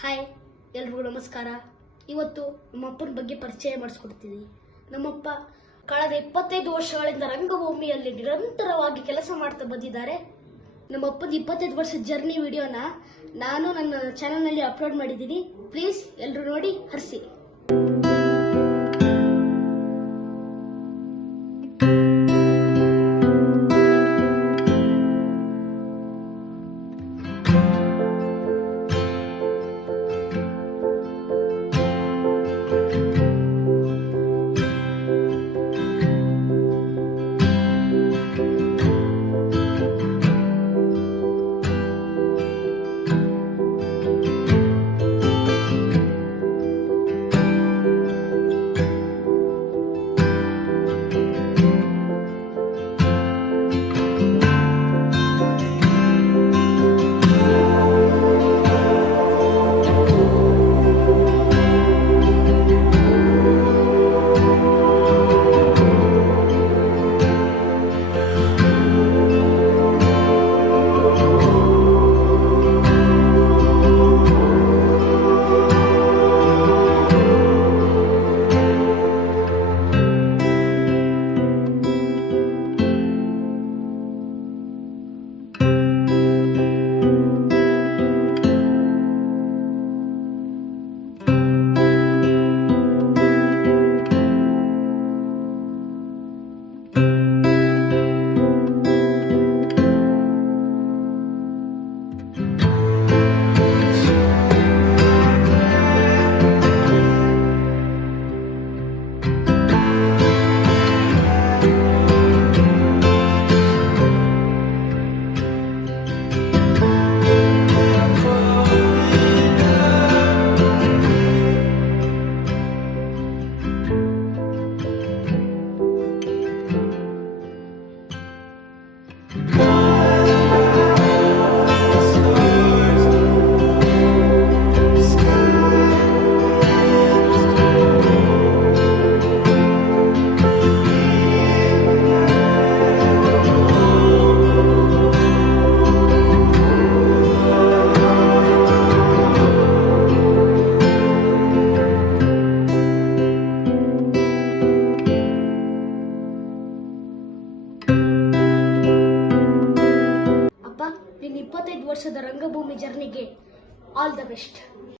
Hi, ಎಲ್ರಿಗೂ ನಮಸ್ಕಾರ. ಇವತ್ತು ನಮ್ಮಪ್ಪನ ಬಗ್ಗೆ ಪರಿಚಯ ಮಾಡಿಸ್ಕೊಡ್ತೀನಿ. ನಮ್ಮಪ್ಪ ಕಳೆದ 25 ವರ್ಷಗಳಿಂದ ರಂಗಭೂಮಿಯಲ್ಲಿ ನಿರಂತರವಾಗಿ ಕೆಲಸ ಮಾಡ್ತಾ ಬಂದಿದ್ದಾರೆ. ನಮ್ಮಪ್ಪನ 25 ವರ್ಷದ ಜರ್ನಿ ವಿಡಿಯೋನ ನಾನು ನನ್ನ ಚಾನಲ್ನಲ್ಲಿ ಅಪ್ಲೋಡ್ ಮಾಡಿದ್ದೀನಿ. ಪ್ಲೀಸ್ ಎಲ್ಲರೂ ನೋಡಿ ಹರಿಸಿ. ನಿನ್ನ 25 ವರ್ಷದ ರಂಗಭೂಮಿ ಜರ್ನಿಗೆ ಆಲ್ ದ ಬೆಸ್ಟ್.